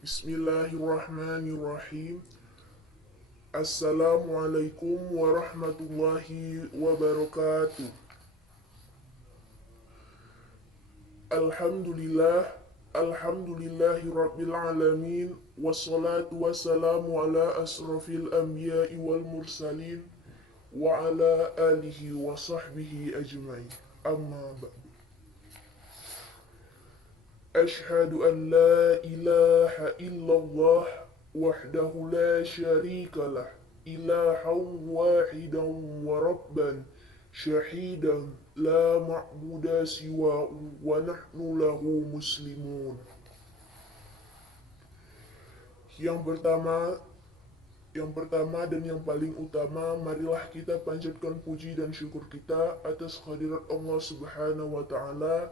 Bismillahirrahmanirrahim. Assalamualaikum warahmatullahi wabarakatuh. Alhamdulillah, alhamdulillahi rabbil alamin. Wassalatu wassalamu ala asrafil anbiya'i wal mursalin wa ala alihi wa sahbihi ajmain. Amma ba'du. أشهد أن لا إله إلا الله وحده لا شريك له إلها واحدا وربا شهيدا لا معبود سواه ونحن له مسلمون. Yang pertama Yang pertama dan yang paling utama, marilah kita panjatkan puji dan syukur kita atas kehadirat Allah Subhanahu wa Ta'ala,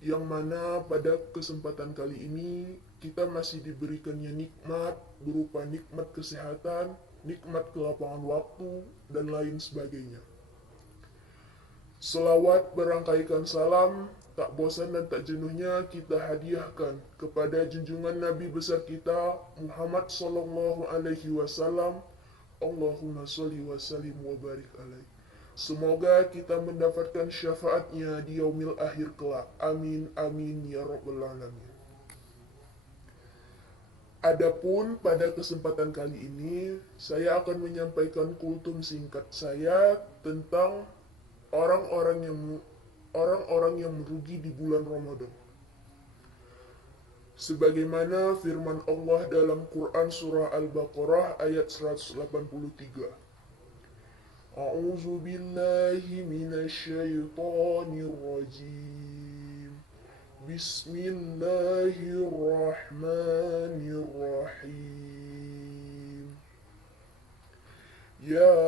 yang mana pada kesempatan kali ini kita masih diberikannya nikmat berupa nikmat kesehatan, nikmat kelapangan waktu, dan lain sebagainya. Selawat berangkaikan salam, tak bosan dan tak jenuhnya kita hadiahkan kepada junjungan Nabi besar kita Muhammad Sallallahu Alaihi Wasallam. Allahumma sholli wa sallim wa barik alaihi. Semoga kita mendapatkan syafaatnya di yaumil akhir kelak. Amin, amin, ya rabbal alamin. Adapun pada kesempatan kali ini, saya akan menyampaikan kultum singkat saya tentang orang-orang yang merugi di bulan Ramadan. Sebagaimana firman Allah dalam Quran surah Al-Baqarah ayat 183. A'udzu billahi minasyaitonir rajim. Bismillahirrahmanirrahim. Ya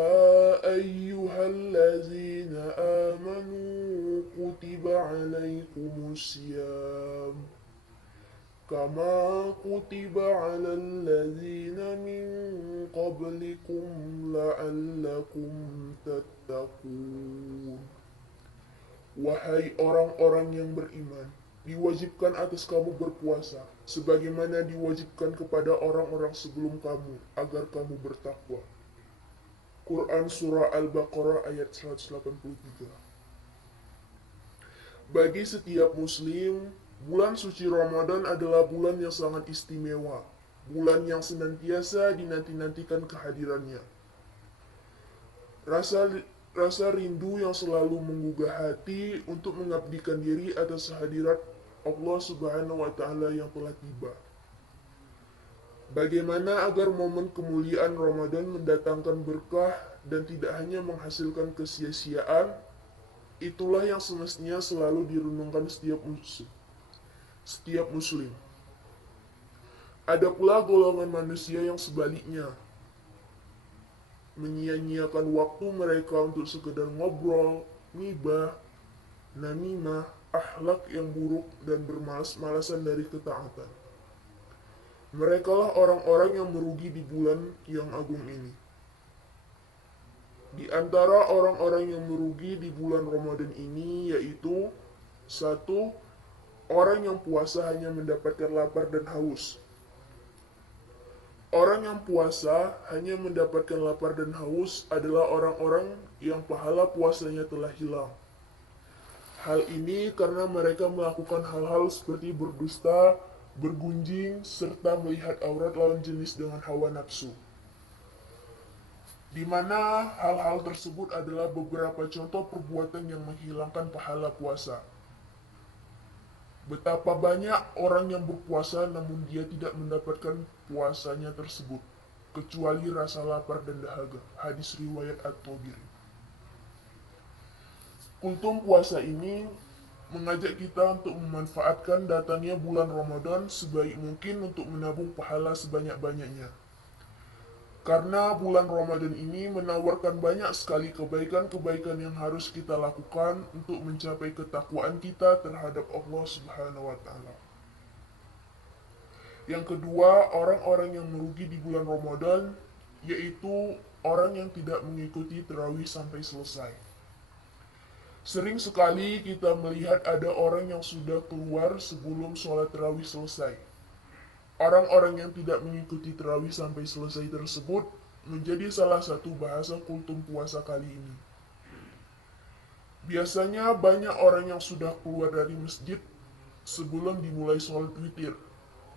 ayyuhallazina amanu kutiba alaikumusiyam kama kutiba alal ladzina min qablikum la'allakum tattaqun. Wahai orang-orang yang beriman, diwajibkan atas kamu berpuasa sebagaimana diwajibkan kepada orang-orang sebelum kamu agar kamu bertakwa. Quran surah Al-Baqarah ayat 183. Bagi setiap muslim, bulan suci Ramadan adalah bulan yang sangat istimewa, bulan yang senantiasa dinanti-nantikan kehadirannya. Rasa rindu yang selalu menggugah hati untuk mengabdikan diri atas hadirat Allah Subhanahu wa Ta'ala yang telah tiba. Bagaimana agar momen kemuliaan Ramadan mendatangkan berkah dan tidak hanya menghasilkan kesia-siaan, itulah yang semestinya selalu direnungkan setiap muslim. Ada pula golongan manusia yang sebaliknya, menyia-nyiakan waktu mereka untuk sekedar ngobrol, ngibah, namimah, akhlak yang buruk, dan bermalas-malasan dari ketaatan. Merekalah orang-orang yang merugi di bulan yang agung ini. Di antara orang-orang yang merugi di bulan Ramadan ini yaitu: 1. Orang yang puasa hanya mendapatkan lapar dan haus. Orang yang puasa hanya mendapatkan lapar dan haus adalah orang-orang yang pahala puasanya telah hilang. Hal ini karena mereka melakukan hal-hal seperti berdusta, bergunjing, serta melihat aurat lawan jenis dengan hawa nafsu. Di mana hal-hal tersebut adalah beberapa contoh perbuatan yang menghilangkan pahala puasa. Betapa banyak orang yang berpuasa namun dia tidak mendapatkan puasanya tersebut, kecuali rasa lapar dan dahaga. Hadis riwayat At-Tabari. Kultum puasa ini mengajak kita untuk memanfaatkan datangnya bulan Ramadan sebaik mungkin untuk menabung pahala sebanyak-banyaknya. Karena bulan Ramadan ini menawarkan banyak sekali kebaikan-kebaikan yang harus kita lakukan untuk mencapai ketakwaan kita terhadap Allah Subhanahu wa Ta'ala. Yang kedua, orang-orang yang merugi di bulan Ramadan yaitu orang yang tidak mengikuti tarawih sampai selesai. Sering sekali kita melihat ada orang yang sudah keluar sebelum sholat tarawih selesai. Orang-orang yang tidak mengikuti tarawih sampai selesai tersebut menjadi salah satu bahasa kultum puasa kali ini. Biasanya banyak orang yang sudah keluar dari masjid sebelum dimulai sholat witir.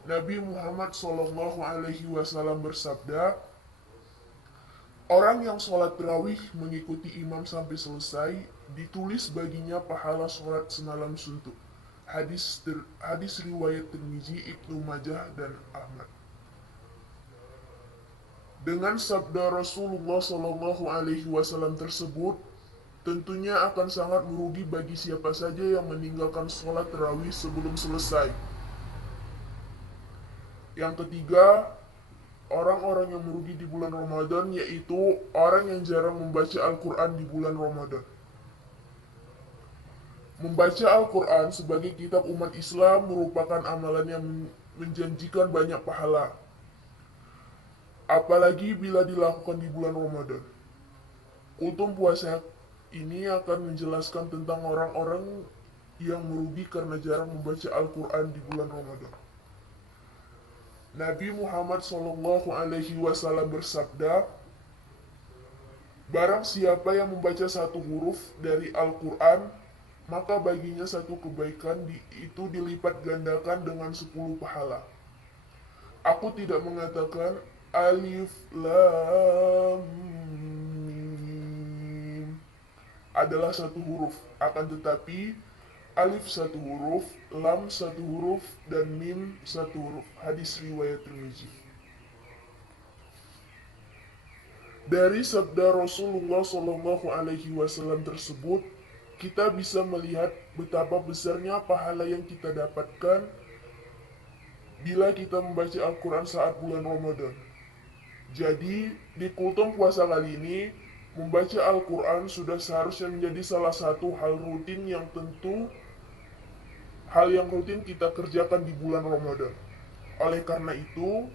Nabi Muhammad SAW bersabda, orang yang sholat tarawih mengikuti imam sampai selesai, ditulis baginya pahala sholat semalam suntuk. Hadis riwayat Tirmizi, Ibnu Majah, dan Ahmad. Dengan sabda Rasulullah SAW tersebut, tentunya akan sangat merugi bagi siapa saja yang meninggalkan sholat tarawih sebelum selesai. Yang ketiga, orang-orang yang merugi di bulan Ramadan yaitu orang yang jarang membaca Al-Quran di bulan Ramadan. Membaca Al-Quran sebagai kitab umat Islam merupakan amalan yang menjanjikan banyak pahala. Apalagi bila dilakukan di bulan Ramadan. Kultum puasa ini akan menjelaskan tentang orang-orang yang merugi karena jarang membaca Al-Quran di bulan Ramadan. Nabi Muhammad SAW bersabda, barang siapa yang membaca satu huruf dari Al-Quran, maka baginya satu kebaikan itu dilipat gandakan dengan 10 pahala. Aku tidak mengatakan alif lam mim adalah satu huruf, akan tetapi alif satu huruf, lam satu huruf, dan mim satu huruf. Hadis riwayat Tirmizi. Dari sabda Rasulullah SAW tersebut, kita bisa melihat betapa besarnya pahala yang kita dapatkan bila kita membaca Al-Quran saat bulan Ramadan. Jadi, di kultum puasa kali ini, membaca Al-Quran sudah seharusnya menjadi salah satu hal rutin yang kita kerjakan di bulan Ramadan. Oleh karena itu,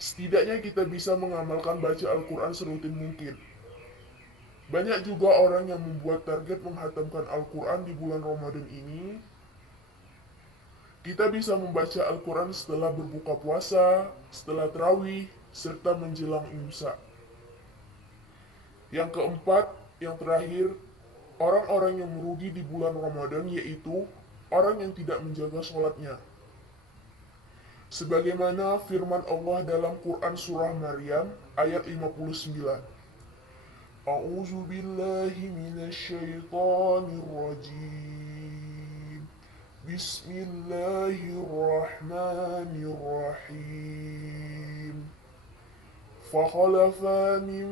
setidaknya kita bisa mengamalkan baca Al-Quran serutin mungkin. Banyak juga orang yang membuat target menghatamkan Al-Quran di bulan Ramadan ini. Kita bisa membaca Al-Quran setelah berbuka puasa, setelah tarawih, serta menjelang imsak. Yang keempat, yang terakhir, orang-orang yang merugi di bulan Ramadan yaitu orang yang tidak menjaga sholatnya. Sebagaimana firman Allah dalam Quran Surah Maryam ayat 59. A'udzu billahi minasyaitonir rajim. Bismillahirrahmanirrahim. فخلف من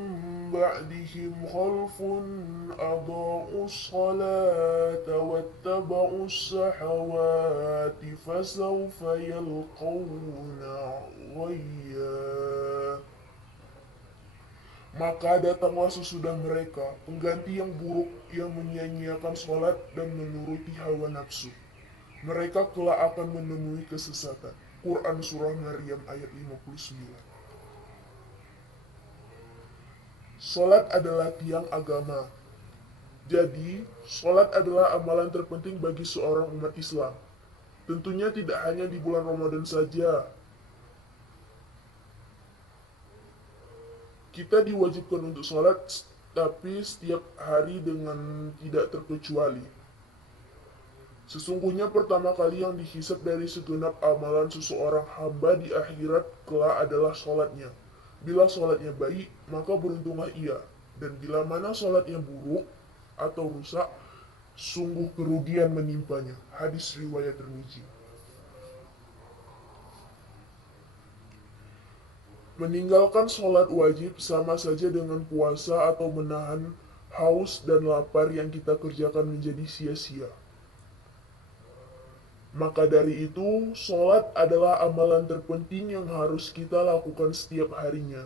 بعدهم خلف أضاعوا الصلاة واتبعوا الشهوات فسوف يلقون غيا. Maka datanglah sesudah mereka pengganti yang buruk yang menyia-nyiakan sholat dan menuruti hawa nafsu. Mereka kelak akan menemui kesesatan. Quran Surah Maryam ayat 59. Sholat adalah tiang agama. Jadi, sholat adalah amalan terpenting bagi seorang umat Islam. Tentunya tidak hanya di bulan Ramadan saja. Kita diwajibkan untuk sholat, tapi setiap hari dengan tidak terkecuali. Sesungguhnya pertama kali yang dihisab dari segenap amalan seseorang hamba di akhirat kelak adalah sholatnya. Bila sholatnya baik, maka beruntunglah ia. Dan bila mana sholatnya buruk atau rusak, sungguh kerugian menimpanya. Hadis riwayat Tirmizi. Meninggalkan sholat wajib sama saja dengan puasa atau menahan haus dan lapar yang kita kerjakan menjadi sia-sia. Maka dari itu, sholat adalah amalan terpenting yang harus kita lakukan setiap harinya.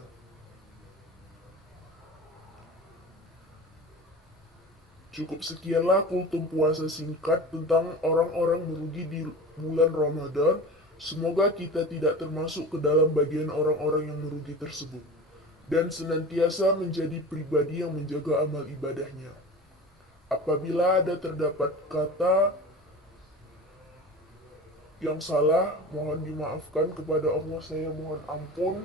Cukup sekianlah kultum puasa singkat tentang orang-orang merugi di bulan Ramadan. Semoga kita tidak termasuk ke dalam bagian orang-orang yang merugi tersebut. Dan senantiasa menjadi pribadi yang menjaga amal ibadahnya. Apabila ada terdapat kata Yang salah mohon dimaafkan, kepada Allah saya mohon ampun.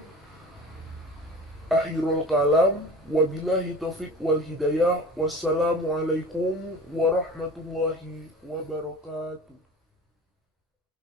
Akhirul kalam, wabillahi taufik wal hidayah. Wassalamualaikum warahmatullahi wabarakatuh.